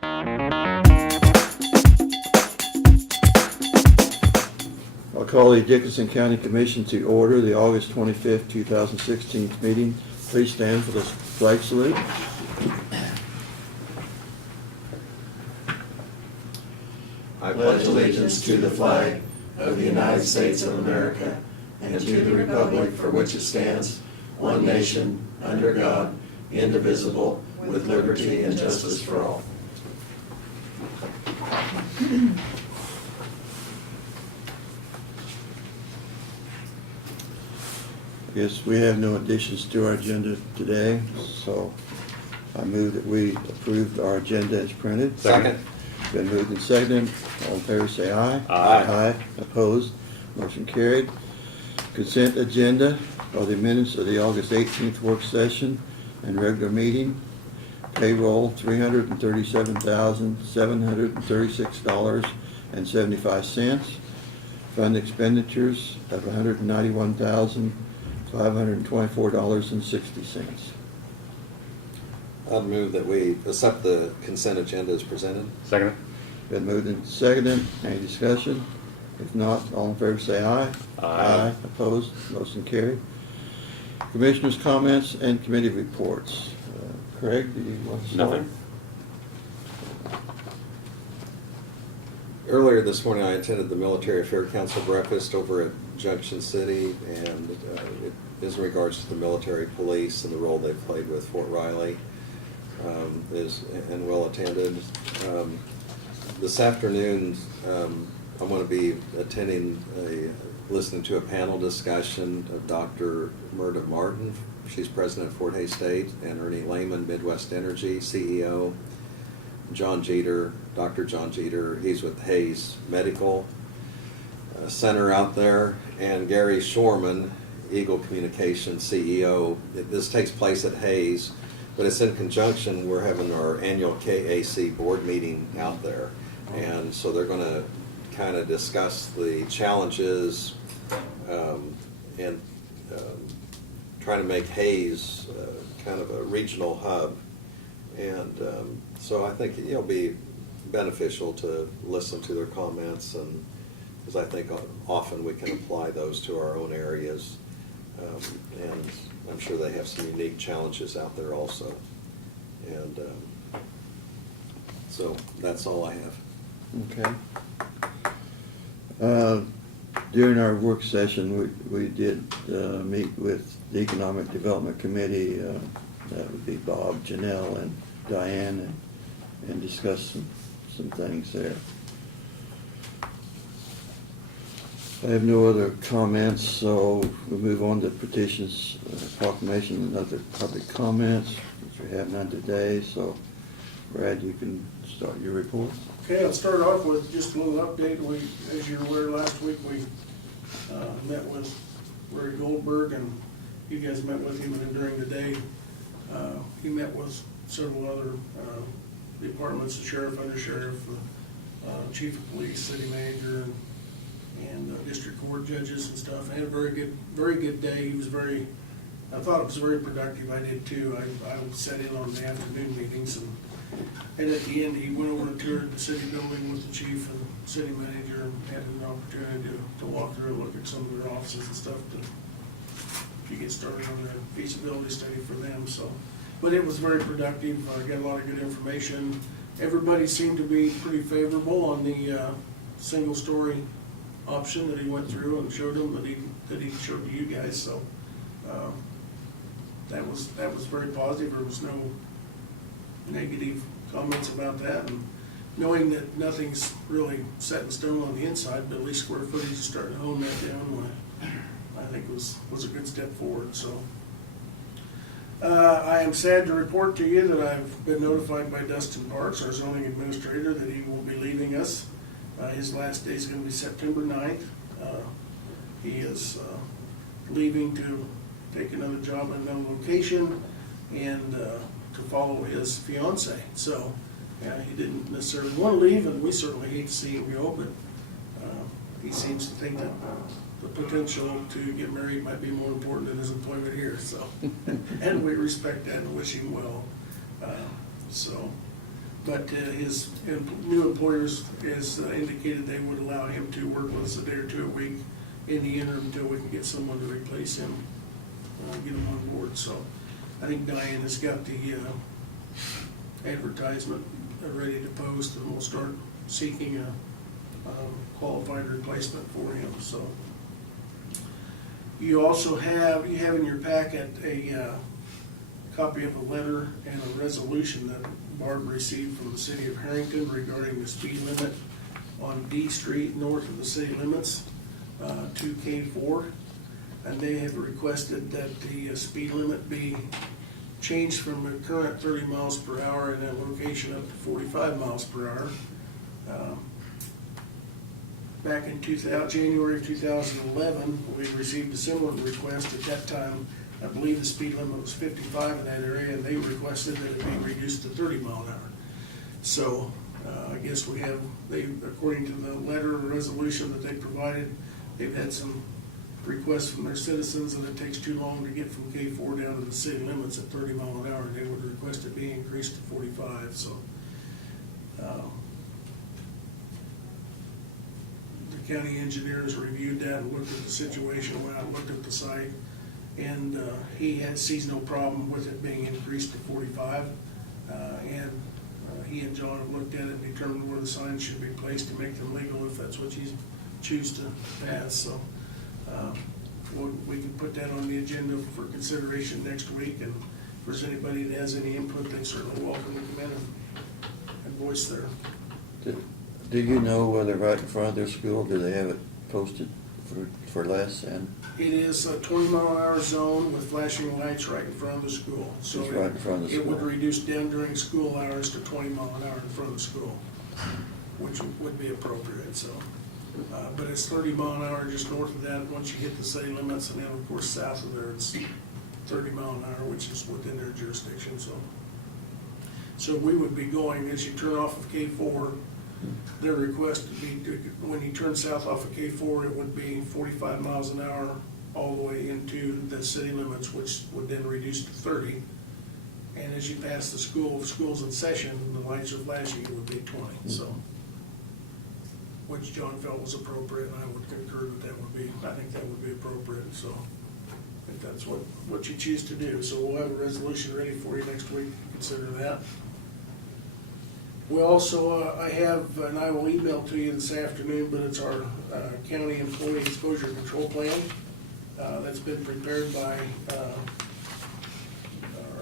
I'll call the Dickinson County Commission to order the August 25th, 2016 meeting. Please stand for the flag salute. I pledge allegiance to the flag of the United States of America and to the republic for which it stands, one nation, under God, indivisible, with liberty and justice for all. I guess we have no additions to our agenda today, so I move that we approve our agenda as printed. Second. Been moved and seconded. All in favor say aye. Aye. Aye. Opposed? Motion carried. Consent agenda are the minutes of the August 18th work session and regular meeting. Payroll, $337,736.75. Fund expenditures of $191,524.60. I'd move that we accept the consent agenda as presented. Second. Been moved and seconded. Any discussion? If not, all in favor say aye. Aye. Opposed? Motion carried. Commissioners' comments and committee reports. Craig, do you want to start? Nothing. Earlier this morning, I attended the Military Affairs Council breakfast over at Junction City, and it is in regards to the military police and the role they've played with Fort Riley. And well attended. This afternoon, I'm going to be listening to a panel discussion of Dr. Myrta Martin. She's president of Fort Hays State, and Ernie Lehman, Midwest Energy CEO. John Jeter, Dr. John Jeter, he's with Hayes Medical Center out there, and Gary Shorman, Eagle Communications CEO. This takes place at Hayes, but it's in conjunction, we're having our annual KAC board meeting out there. And so they're going to kind of discuss the challenges and trying to make Hayes kind of a regional hub. And so I think it'll be beneficial to listen to their comments, and because I think often we can apply those to our own areas. And I'm sure they have some unique challenges out there also. And so that's all I have. Okay. During our work session, we did meet with the Economic Development Committee. That would be Bob, Janelle, and Diane, and discuss some things there. I have no other comments, so we'll move on to petitions, proclamation, and other public comments, which we have none today. So, Brad, you can start your report. Okay, I'll start off with just a little update. As you're aware, last week we met with Rory Goldberg, and you guys met with him during the day. He met with several other departments, the sheriff, undersheriff, chief of police, city manager, and district court judges and stuff. I had a very good day. He was I thought it was very productive. I did too. I sat in on the afternoon meetings, and at the end he went over and toured the city building with the chief and city manager, and had an opportunity to walk through and look at some of their offices and stuff to get started on the feasibility study for them. So, but it was very productive. I got a lot of good information. Everybody seemed to be pretty favorable on the single-story option that he went through and showed them that he showed to you guys. So that was very positive. There was no negative comments about that, and knowing that nothing's really set in stone on the inside, but at least square footage is starting to hone that down, I think was a good step forward. So I am sad to report to you that I've been notified by Dustin Parks, our zoning administrator, that he will be leaving us. His last day is going to be September 9th. He is leaving to take another job in another location and to follow his fiance. So he didn't necessarily want to leave, and we certainly hate to see him go, but he seems to think that the potential to get married might be more important than his employment here. So, and we respect that and wish him well. So But his new employers has indicated they would allow him to work with us a day or two a week in the interim until we can get someone to replace him, get him on board. So I think Diane has got the advertisement ready to post, and we'll start seeking a qualified replacement for him. So you also have in your packet a copy of a letter and a resolution that Barb received from the city of Harrington regarding the speed limit on D Street north of the city limits to K4. And they have requested that the speed limit be changed from the current 30 miles per hour in that location up to 45 miles per hour. Back in January of 2011, we received a similar request. At that time, I believe the speed limit was 55 in that area, and they requested that it be reduced to 30 mile an hour. So I guess according to the letter or resolution that they provided, they've had some requests from their citizens that it takes too long to get from K4 down to the city limits at 30 mile an hour, and they would request it be increased to 45. So the county engineers reviewed that and looked at the situation, went out and looked at the site, and he sees no problem with it being increased to 45. He and John have looked at it and determined where the signs should be placed to make them legal if that's what you choose to pass. So we can put that on the agenda for consideration next week, and if there's anybody that has any input, they certainly welcome to come in and voice their. Do you know whether right in front of their school, do they have it posted for less? And It is a 20 mile an hour zone with flashing lights right in front of the school. So Just right in front of the it would school. reduce down during school hours to 20 mile an hour in front of the school, which would be appropriate. So, but it's 30 mile an hour just north of that once you hit the city limits, and then of course south of there it's 30 mile an hour, which is within their jurisdiction. So we would be going, as you turn off of K4, their request would be, when you turn south off of K4, it would be 45 miles an hour all the way into the city limits, which would then reduce to 30. And as you pass the school, if school's in session, the lights are flashing, it would be 20. So, which John felt was appropriate, and I would concur that I think that would be appropriate. So, if that's what you choose to do. So we'll have a resolution ready for you next week to consider that. We also, I have, and I will email to you this afternoon, but it's our county employee exposure control plan that's been prepared by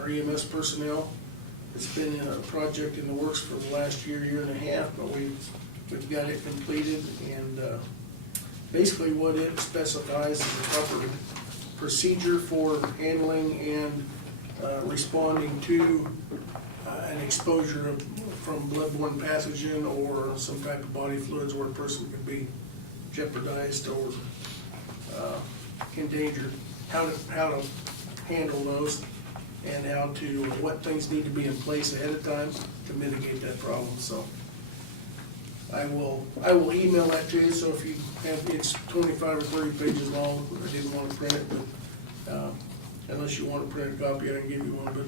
our EMS personnel. It's been a project in the works for the last year and a half, but we've got it completed, and basically what it specifies is a proper procedure for handling and responding to an exposure from bloodborne pathogen or some type of body fluids where a person could be jeopardized or endangered. How to handle those, and what things need to be in place ahead of time to mitigate that problem. So I will email that to you. So if you have, it's 25 or 30 pages long. I didn't want to print it, but unless you want to print a copy, I can give you one, but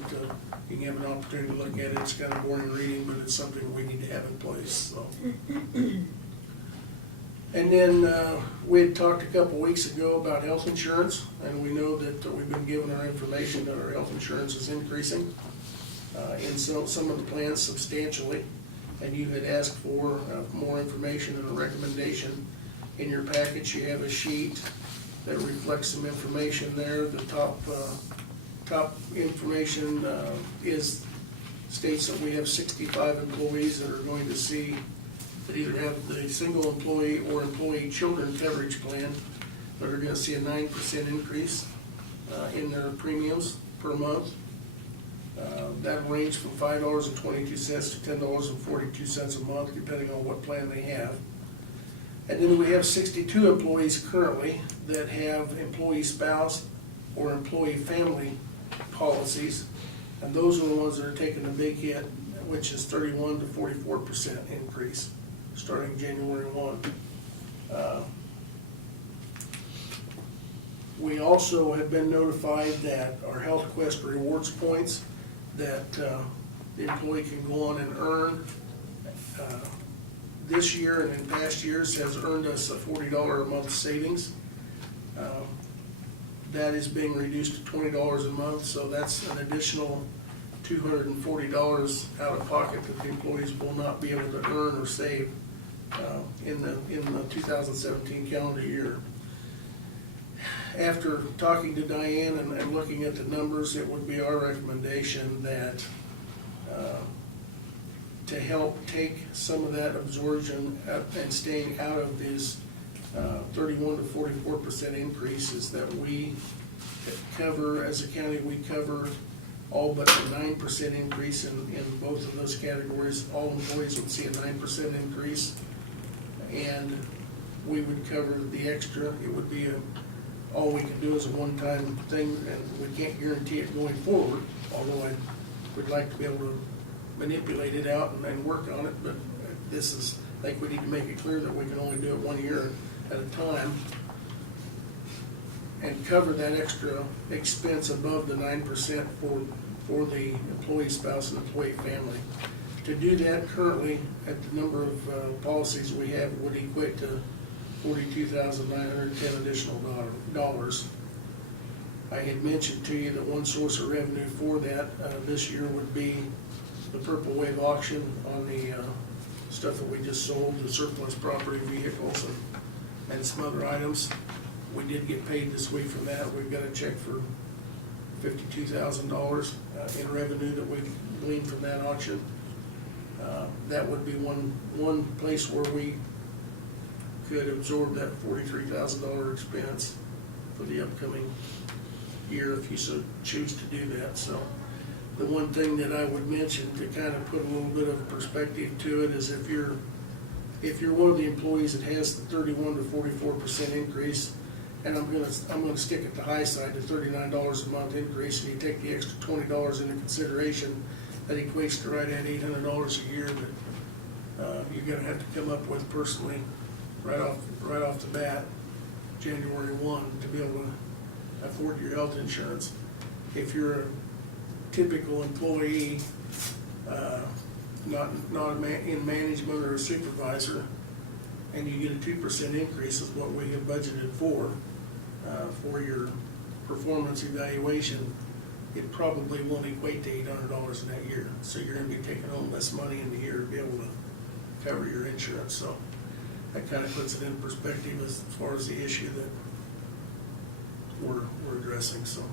you can have an opportunity to look at it. It's kind of boring reading, but it's something we need to have in place. So. And then we had talked a couple weeks ago about health insurance, and we know that we've been given our information that our health insurance is increasing in some of the plans substantially, and you had asked for more information and a recommendation. In your package, you have a sheet that reflects some information there. The top information states that we have 65 employees that are going to see that either have the single employee or employee children coverage plan that are going to see a 9% increase in their premiums per month. That range from $5.22 to $10.42 a month, depending on what plan they have. And then we have 62 employees currently that have employee spouse or employee family policies, and those are the ones that are taking the big hit, which is 31 to 44% increase starting January 1. We also have been notified that our Health Quest rewards points that the employee can go on and earn. This year and in past years has earned us a $40 a month savings. That is being reduced to $20 a month, so that's an additional $240 out of pocket that the employees will not be able to earn or save in the 2017 calendar year. After talking to Diane and looking at the numbers, it would be our recommendation that to help take some of that absorption and staying out of these 31 to 44% increases, that we cover, as a county, we cover all but a 9% increase in both of those categories. All employees would see a 9% increase, and we would cover the extra. It would be all we can do is a one-time thing, and we can't guarantee it going forward, although we'd like to be able to manipulate it out and work on it, but this is, I think we need to make it clear that we can only do it 1 year at a time and cover that extra expense above the 9% for the employee, spouse, and employee family. To do that currently, at the number of policies we have, would equate to $42,910 additional dollars. I had mentioned to you that one source of revenue for that this year would be the Purple Wave auction on the stuff that we just sold, the surplus property vehicles and some other items. We did get paid this week from that. We've got a check for $52,000 in revenue that we gleaned from that auction. That would be one place where we could absorb that $43,000 expense for the upcoming year if you so choose to do that. So the one thing that I would mention to kind of put a little bit of perspective to it is if you're one of the employees that has the 31 to 44% increase, and I'm gonna stick at the high side, the $39 a month increase, and you take the extra $20 into consideration, that equates to right at $800 a year that you're gonna have to come up with personally right off the bat, January 1, to be able to afford your health insurance. If you're a typical employee, not in management or a supervisor, and you get a 2% increase is what we have budgeted for your performance evaluation, it probably won't equate to $800 in that year. So you're going to be taking home less money in the year to be able to cover your insurance. So that kind of puts it in perspective as far as the issue that we're addressing. So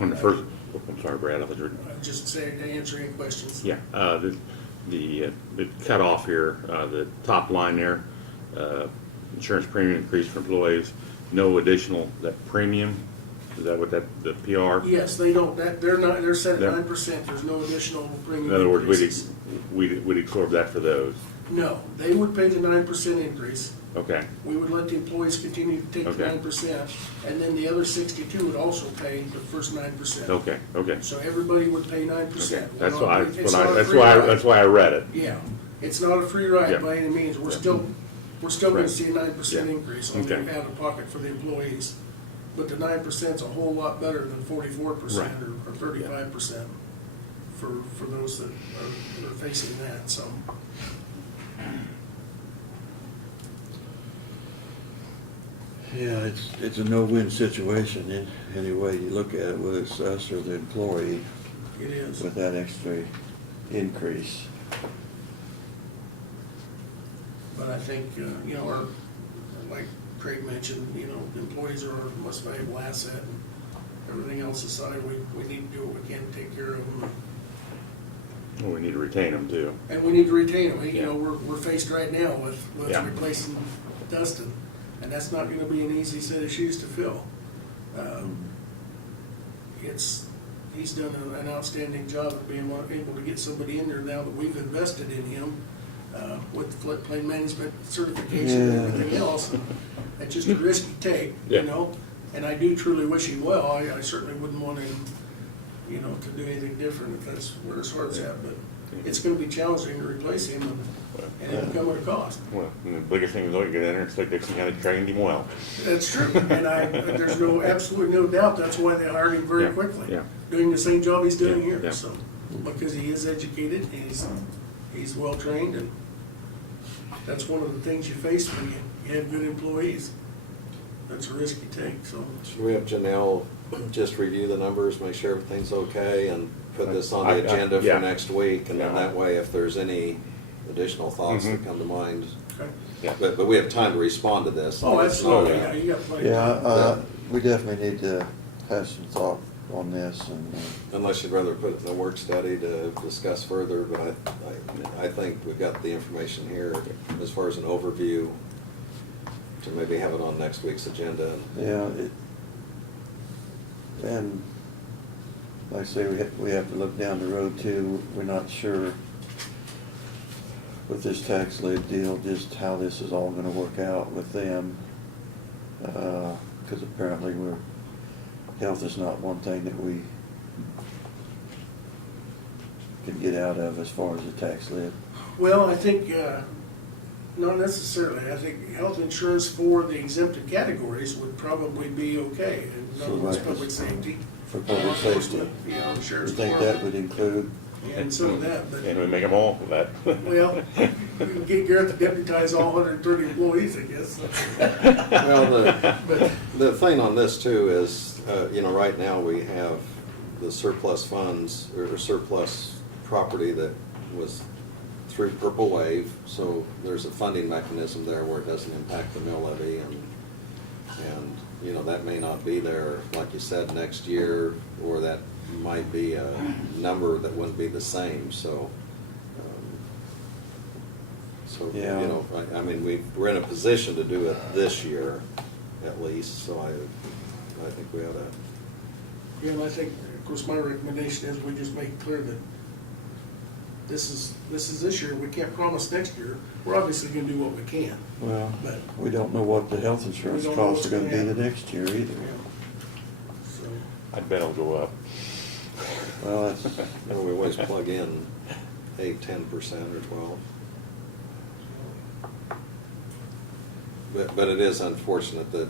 On the first, I'm sorry, Brad, I was reading. just saying to answer any questions. Yeah, the cutoff here, the top line there, insurance premium increase for employees, no additional, that premium, is that what the PR? Yes, they don't. They're set at They're- 9%. There's no additional premium In other words, increases. we'd absorb that for those. No, they would pay the 9% increase. Okay, We would let the employees continue to take the Okay. 9%, and then the other 62 would also pay the first 9%. okay. So everybody would pay Okay, 9%. that's It's not a free why I read it. Yeah, it's not a free ride Yeah. by any means. We're still gonna Right. see a 9% Yeah. increase on the Okay. out of pocket for the employees. But the 9%'s a whole lot better than 44% Right. or 35% for those that are facing that, so. Yeah, it's a no-win situation in any way you look at it, whether it's us or the employee It is. with that extra increase. But I think, like Craig mentioned, the employees are our most valuable asset. And everything else aside, we need to do what we can to take care of them. Well, we need to retain them too. And we need to retain them. Yeah. We're faced right now with Yeah. replacing Dustin. And that's not gonna be an easy set of shoes to fill. He's done an outstanding job of being able to get somebody in there now that we've invested in him, with the floodplain management certification and Yeah. everything else. It's just a risky take, Yeah. and I do truly wish him well. I certainly wouldn't want him, to do anything different if that's where his heart's at, but it's gonna be challenging to replace him, and it'll come at a cost. Well, and the biggest thing is, look, get in there and say Dixon County trained him well. That's true, and there's absolutely no doubt that's why they hired him very Yeah, quickly. yeah. doing the same job he's doing Yeah, here, yeah. so, because he is educated, and he's well-trained, and that's one of the things you face when you have good employees. That's a risk you take, so. Should we have Janelle just review the numbers, make sure everything's okay, and put this on the agenda yeah. for next week? And then Yeah. that way, if there's any additional thoughts that Mhm. come to mind, Okay. Yeah. but we have time to respond to this. Oh, absolutely, Oh, yeah, yeah. you got plenty of Yeah, time. we definitely need to have some thought on this, and, Unless you'd rather put it in a work study to discuss further, but I think we've got the information here as far as an overview to maybe have it on next week's agenda. and like I say, we have to look down the road too. We're not sure with this tax lid deal, just how this is all gonna work out with them. 'Cause apparently health is not one thing that we can get out of as far as the tax lid. Well, I think, not necessarily. I think health insurance for the exempted categories would probably be okay. In other So words, like public this- safety. For public law safety. enforcement, the You sheriff's think that would department, include, and some of that, but, And we make them all for that. well, we can get Garrett to deputize all 130 employees, I guess. Well, But, the thing on this too is, right now we have the surplus funds or surplus property that was through Purple Wave, so there's a funding mechanism there where it doesn't impact the mill levy, and that may not be there, like you said, next year, or that might be a number that wouldn't be the same, so. Yeah. I mean, we're in a position to do it this year at least, so I think we ought to. yeah, and I think, of course, my recommendation is we just make it clear that this is this year. We can't promise next year. We're obviously gonna do what we can, well, but, we don't know what the health insurance We don't know costs are what's gonna be gonna the happen. next year either. so. I'd bet it'll go up. Well, that's, We always plug in 8, 10% or 12. But it is unfortunate that,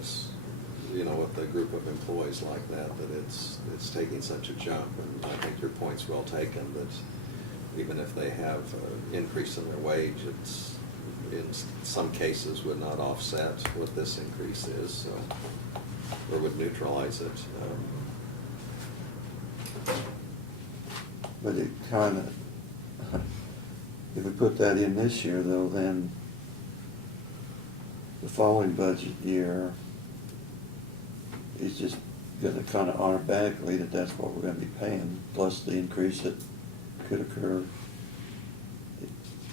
with a group of employees like that it's taking such a jump. And I think your point's well taken, that even if they have an increase in their wage, it's, in some cases, would not offset what this increase is, so, or would neutralize it. but it kinda, if we put that in this year though, then the following budget year is just gonna kinda automatically that's what we're gonna be paying, plus the increase that could occur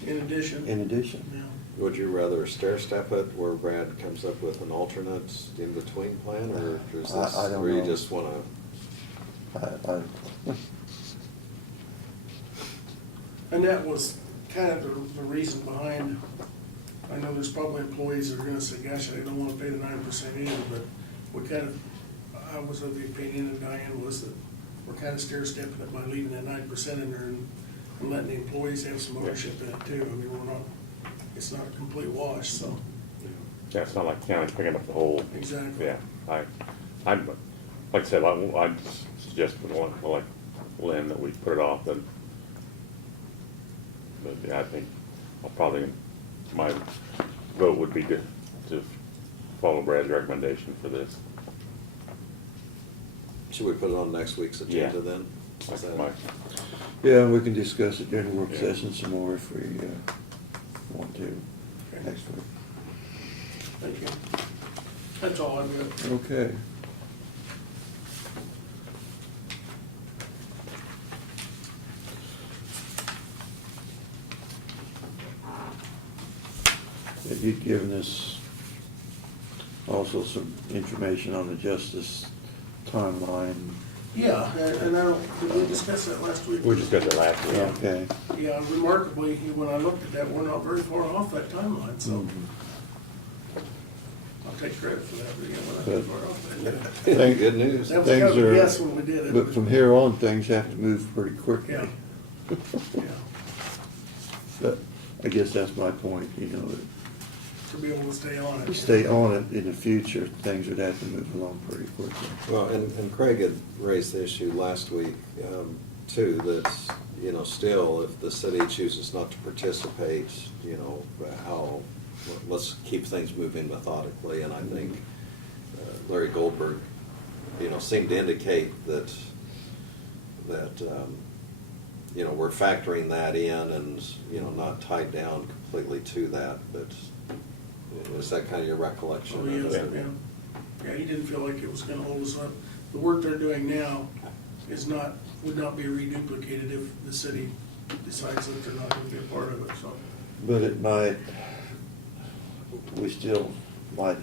In addition. in addition. Yeah. Would you rather stair step it where Brad comes up with an alternate in between plan, or is this I don't where you know. just wanna? I, And that was kind of the reason behind, I know there's probably employees that are gonna say, gosh, I don't wanna pay the 9% either, but I was of the opinion, and Diane was, that we're kind of stair stepping it by leaving that 9% in there and letting the employees have some ownership in it too. I mean, it's not a complete wash, so. Yeah, it's not like the county's picking up the whole. Exactly. Yeah, like I said, I'd suggest like Lynn that we put it off, but yeah, I think my vote would be to follow Brad's recommendation for this. Should we put it on next week's agenda Yeah. then? Is that- My- yeah, we can discuss it during the work Yeah. session some more if we, want to, Okay. next week. Thank you. That's all I've got. Okay. You'd given us also some information on the justice timeline. Yeah, and I don't, did we discuss that last week? We discussed it last week. Okay. Yeah, remarkably, when I looked at that, we're not very far off that timeline, so Mhm. I'll take credit for that, but yeah, we're not very far off that. Thank- Good news. That was kind Things of a are- guess when we did it. But from here on, things have to move pretty quickly. Yeah. Yeah. But I guess that's my point, that to be able to stay on to it. stay on it in the future, things would have to move along pretty quickly. Well, and Craig had raised the issue last week, too, that, you know, still, if the city chooses not to participate, you know, let's keep things moving methodically, and I think Larry Goldberg, you know, seemed to indicate that, you know, we're factoring that in and, you know, not tied down completely to that, but is that kind of your recollection? Oh, yes, yeah. Yeah, he didn't feel like it was gonna hold us up. The work they're doing now would not be reduplicated if the city decides that they're not gonna be a part of it, so. But it might, we still might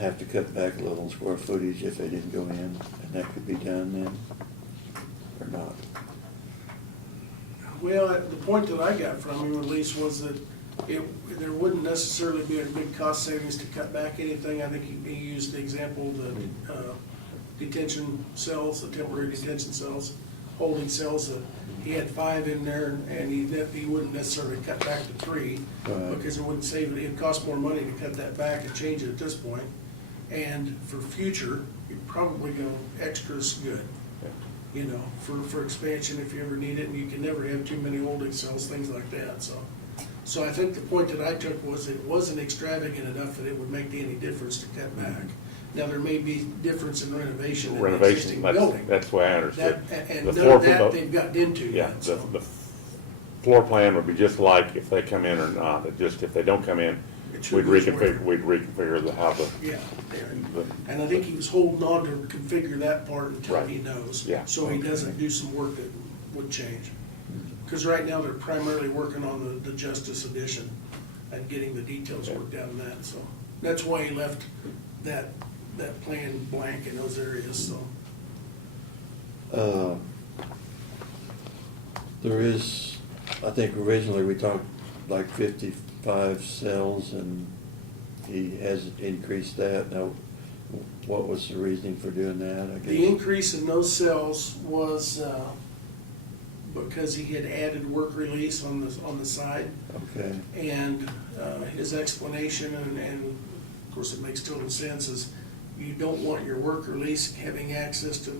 have to cut back a little on square footage if they didn't go in, and that could be done then, or not. Well, the point that I got from him at least was that there wouldn't necessarily be a big cost savings to cut back anything. I think he used the example of the detention cells, the temporary detention cells, holding cells. He had 5 in there, and he wouldn't necessarily cut back to 3 Right. because it wouldn't save it. It'd cost more money to cut that back and change it at this point. And for future, you're probably going extras good. You know, for expansion if you ever need it, and you can never have too many holding cells, things like that, so I think the point that I took was it wasn't extravagant enough that it would make any difference to cut back. Now, there may be difference in renovation in the existing building. That's the way I understood. And The none floor of that pl- they've gotten into Yeah, yet, the so. floor plan would be just like if they come in or not, it just, if they don't come in, It we'd should be square. reconfigure how the. Yeah, the- and I think he was holding on to configure that part until Right. he knows. Yeah. So he doesn't do some work that would change. Because right now, they're primarily working on the Justice Edition and getting the details worked out in that, so. That's why he left that plan blank in those areas, so. There is, I think originally we talked like 55 cells, and he has increased that. Now, what was the reasoning for doing that, I guess? The increase in those cells was because he had added work release on the side. Okay, And his explanation, and of course it makes total sense, is you don't want your work release having access to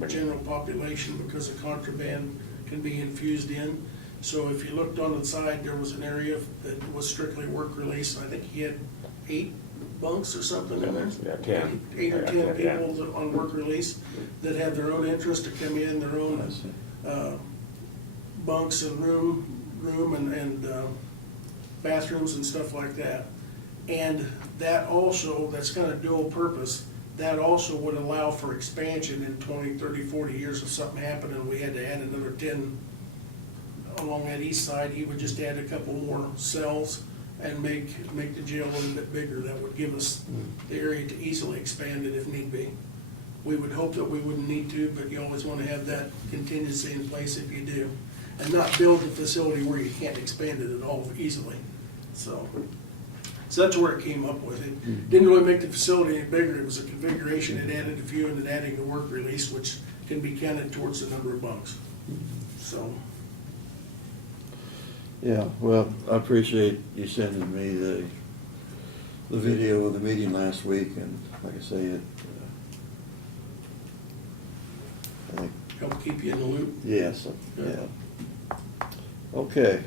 the general population because of contraband can be infused in. So if you looked on the side, there was an area that was strictly work release. I think he had 8 bunks or something in there. Yeah, 10. 8 or 10 Yeah. people that on work release that have their own interest to come in, their I own see. bunks and room and bathrooms and stuff like that. And that also, that's kind of dual purpose, that also would allow for expansion in 20, 30, 40 years if something happened and we had to add another 10 along that east side. He would just add a couple more cells and make the jail a little bit bigger. That would give us the area to easily expand it if need be. We would hope that we wouldn't need to, but you always want to have that contingency in place if you do. And not build a facility where you can't expand it at all easily. So that's where it came up with. It didn't really make the facility any bigger. It was a configuration. It added a few and then adding the work release, which can be counted towards the number of bunks. So, Yeah, well, I appreciate you sending me the video of the meeting last week, and like I say, I think, help keep you in the loop. yes, yeah. Okay.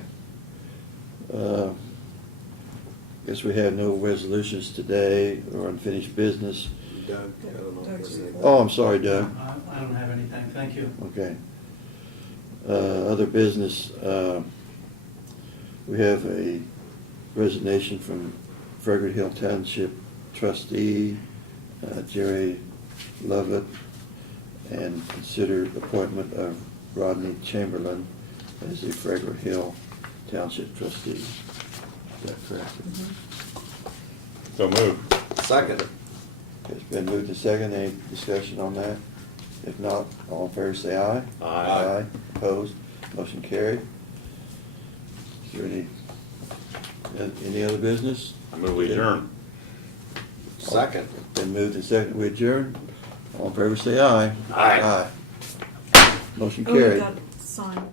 Guess we have no resolutions today or unfinished business. Doug, I don't know if there's anything. Oh, I'm sorry, Doug. I don't have anything, thank you. Okay. Other business, we have a resignation from Fragrant Hill Township trustee, Jerry Lovett, and consider appointment of Rodney Chamberlain as the Fragrant Hill Township trustee. Is that correct? So moved. Second. It's been moved to second. Any discussion on that? If not, all in favor say aye. Aye. Opposed? Motion carried. Is there any other business? I move we adjourn. Second. Been moved to second. We adjourn. All in favor say aye. Aye. Aye. Motion Oh, you carried. got to sign.